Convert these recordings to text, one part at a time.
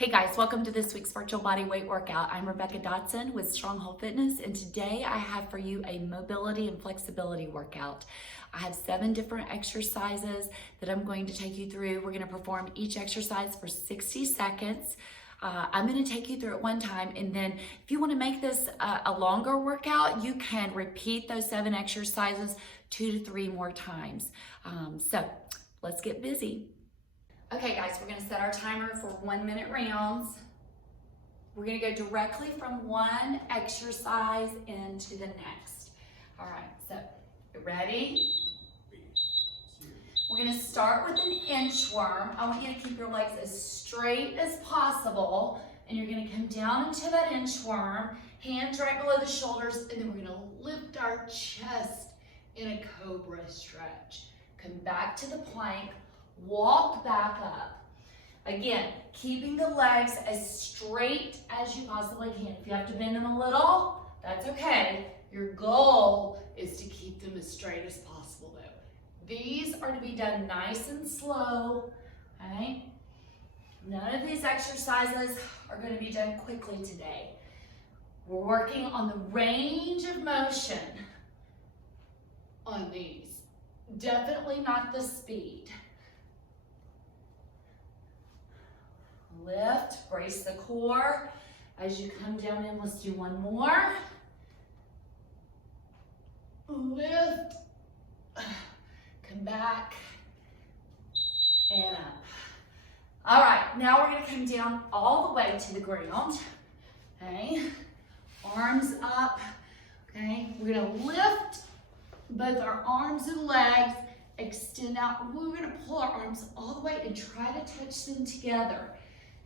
Hey guys, welcome to this week's virtual body weight workout. I'm Rebecca Dotson with Stronghold Fitness, and today I have for you a mobility and flexibility workout. I have 7 different exercises that I'm going to take you through. We're going to perform each exercise for 60 seconds. I'm going to take you through it one time, and then if you want to make this a longer workout, you can repeat those 7 exercises 2 to 3 more times. So let's get busy. Okay guys, we're gonna set our timer for 1-minute rounds. We're gonna go directly from one exercise into the next. All right, so you ready? We're gonna start with an inchworm. I want you to keep your legs as straight as possible, and you're gonna come down into that inchworm, hands right below the shoulders, and then we're gonna lift our chest in a Cobra Stretch. Come back to the plank. Walk back up. Again, keeping the legs as straight as you possibly can. If you have to bend them a little, that's okay. Your goal is to keep them as straight as possible though. These are to be done nice and slow, okay? None of these exercises are going to be done quickly today. We're working on the range of motion on these. Definitely not the speed. Lift, brace the core. As you come down in, let's do one more. Lift, come back, and up. All right, now we're gonna come down all the way to the ground, okay? Arms up, okay? We're gonna lift both our arms and legs, extend out. We're gonna pull our arms all the way and try to touch them together.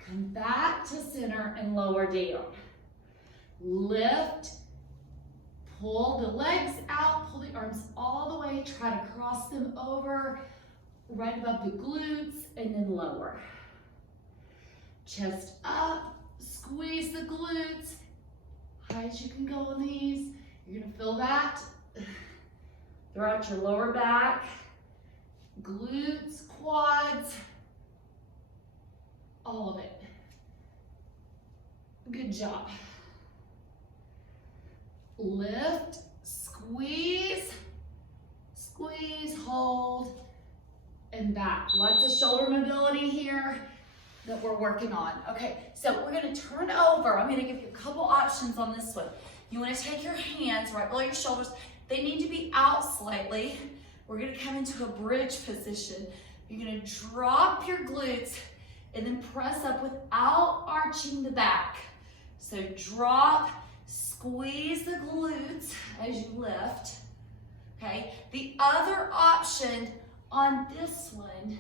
Come back to center and lower down. Lift, pull the legs out, pull the arms all the way, try to cross them over right above the glutes, and then lower. Chest up, squeeze the glutes, high as you can go on these. You're gonna feel that throughout your lower back, glutes, quads, all of it. Good job. Lift, squeeze, squeeze, hold, and back. Lots of shoulder mobility here that we're working on. Okay, so we're gonna turn over. I'm gonna give you a couple options on this one. You wanna take your hands right below your shoulders. They need to be out slightly. We're gonna come into a bridge position. You're gonna drop your glutes and then press up without arching the back. So drop, squeeze the glutes as you lift, okay? The other option on this one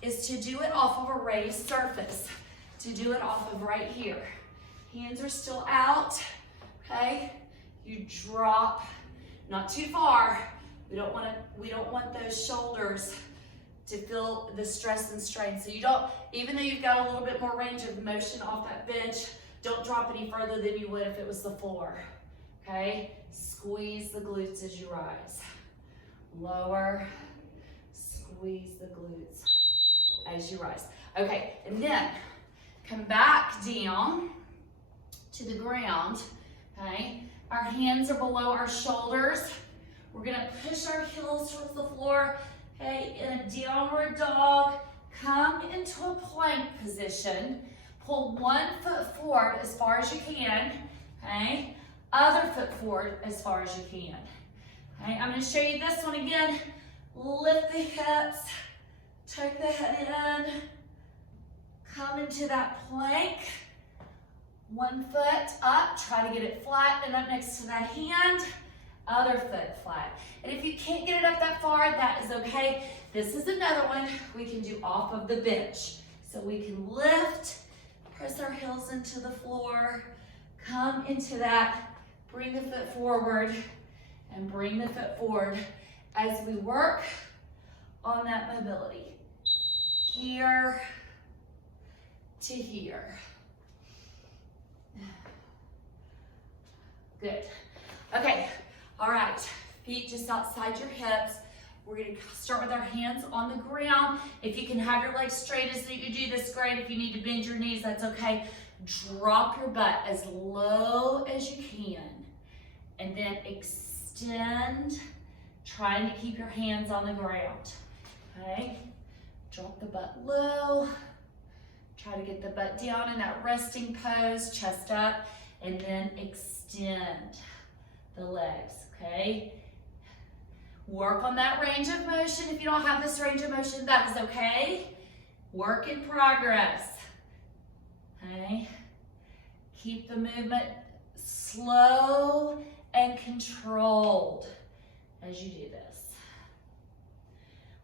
is to do it off of a raised surface, to do it off of right here. Hands are still out, okay? You drop, not too far. We don't want those shoulders to feel the stress and strain. So you don't, even though you've got a little bit more range of motion off that bench, don't drop any further than you would if it was the floor, okay? Squeeze the glutes as you rise. Lower, squeeze the glutes as you rise. Okay, and then come back down to the ground, okay? Our hands are below our shoulders. We're gonna push our heels towards the floor. Okay, in a downward dog, come into a plank position. Pull one foot forward as far as you can, okay? Other foot forward as far as you can. Okay, I'm gonna show you this one again. Lift the hips, tuck the head in, come into that plank. One foot up, try to get it flat and up next to that hand. Other foot flat. And if you can't get it up that far, that is okay. This is another one we can do off of the bench. So we can lift, press our heels into the floor, come into that, bring the foot forward, and bring the foot forward as we work on that mobility. Here to here. Good. Okay. All right, feet just outside your hips. We're gonna start with our hands on the ground. If you can have your legs straight as you do this, great. If you need to bend your knees, that's okay. Drop your butt as low as you can. And then extend, trying to keep your hands on the ground, okay? Drop the butt low. Try to get the butt down in that resting pose, chest up, and then extend the legs, okay? Work on that range of motion. If you don't have this range of motion, that is okay. Work in progress, okay? Keep the movement slow and controlled as you do this.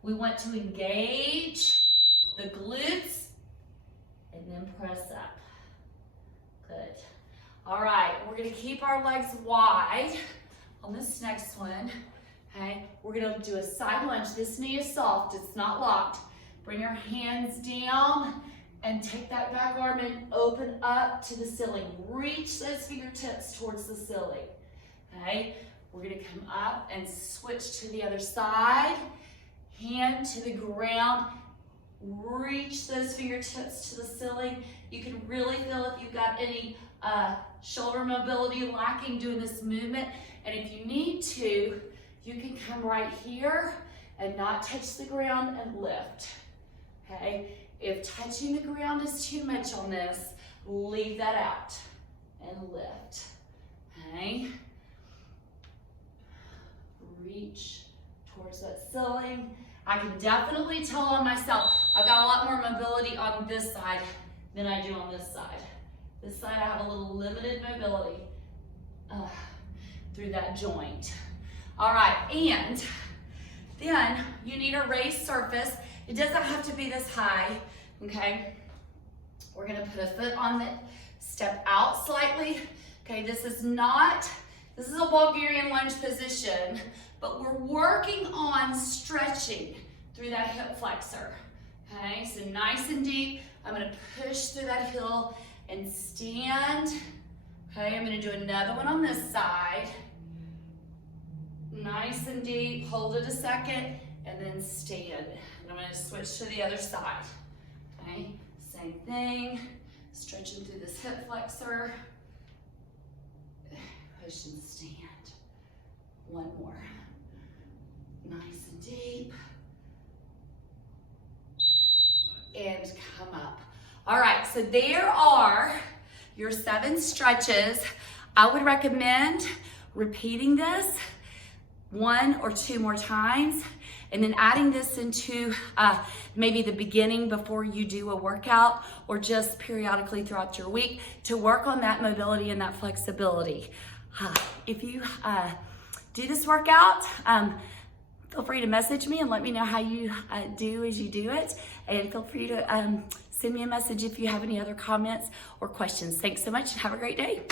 We want to engage the glutes and then press up. Good. All right, we're gonna keep our legs wide on this next one. Okay, we're gonna do a side lunge. This knee is soft, it's not locked. Bring your hands down and take that back arm and open up to the ceiling. Reach those fingertips towards the ceiling. Okay, we're gonna come up and switch to the other side. Hand to the ground. Reach those fingertips to the ceiling. You can really feel if you've got any shoulder mobility lacking doing this movement. And if you need to, you can come right here and not touch the ground and lift, okay? If touching the ground is too much on this, leave that out and lift, okay? Reach towards that ceiling. I can definitely tell on myself, I've got a lot more mobility on this side than I do on this side. This side I have a little limited mobility through that joint. All right, and then you need a raised surface. It doesn't have to be this high, okay? We're gonna put a foot on it, step out slightly. Okay, this is a Bulgarian lunge position, but we're working on stretching through that hip flexor. Okay, so nice and deep. I'm gonna push through that heel and stand. Okay, I'm gonna do another one on this side. Nice and deep, hold it a second, and then stand. And I'm gonna switch to the other side. Okay, same thing, stretching through this hip flexor. Push and stand. One more. Nice and deep. And come up. All right, so there are your 7 stretches. I would recommend repeating this 1 or 2 more times, and then adding this into maybe the beginning before you do a workout, or just periodically throughout your week to work on that mobility and that flexibility. If you do this workout, feel free to message me and let me know how you do as you do it. And feel free to send me a message if you have any other comments or questions. Thanks so much and have a great day.